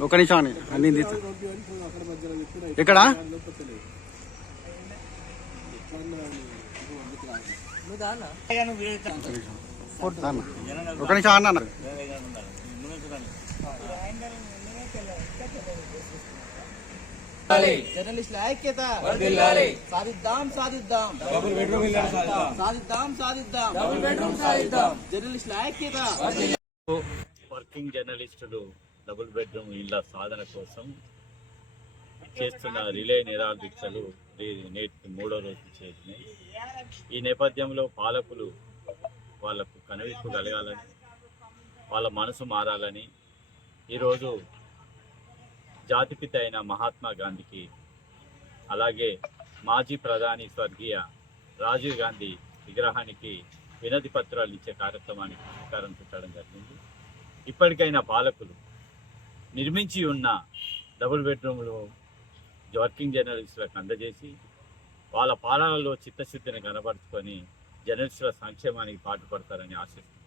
ఒక నిమిషం అని అన్ని ఎక్కడ? ఒక నిమిషం అన్న జర్నలిస్టుల ఐక్యత సాధిద్దాం సాధిద్దాం సాధిద్దాం సాధిద్దాం జర్నలిస్టుల ఐక్యత. వర్కింగ్ జర్నలిస్టులు డబుల్ బెడ్రూమ్ ఇళ్ళ సాధన కోసం చేస్తున్న రిలే నిరాదీక్షలు నేటికి మూడో రోజు చేసినాయి. ఈ నేపథ్యంలో పాలకులు వాళ్ళకు కనువిప్పు కలగాలని వాళ్ళ మనసు మారాలని ఈరోజు జాతిపిత అయిన మహాత్మా గాంధీకి అలాగే మాజీ ప్రధాని స్వర్గీయ రాజీవ్ గాంధీ విగ్రహానికి వినతి పత్రాలు ఇచ్చే కార్యక్రమానికి శ్రీకారం చుట్టడం జరిగింది. ఇప్పటికైనా పాలకులు నిర్మించి ఉన్న డబుల్ బెడ్రూమ్లు వర్కింగ్ జర్నలిస్టులకు అందజేసి వాళ్ళ పాలనలో చిత్తశుద్ధిని కనబరుచుకొని జర్నలిస్టుల సంక్షేమానికి పాటుపడతారని ఆశిస్తున్నాను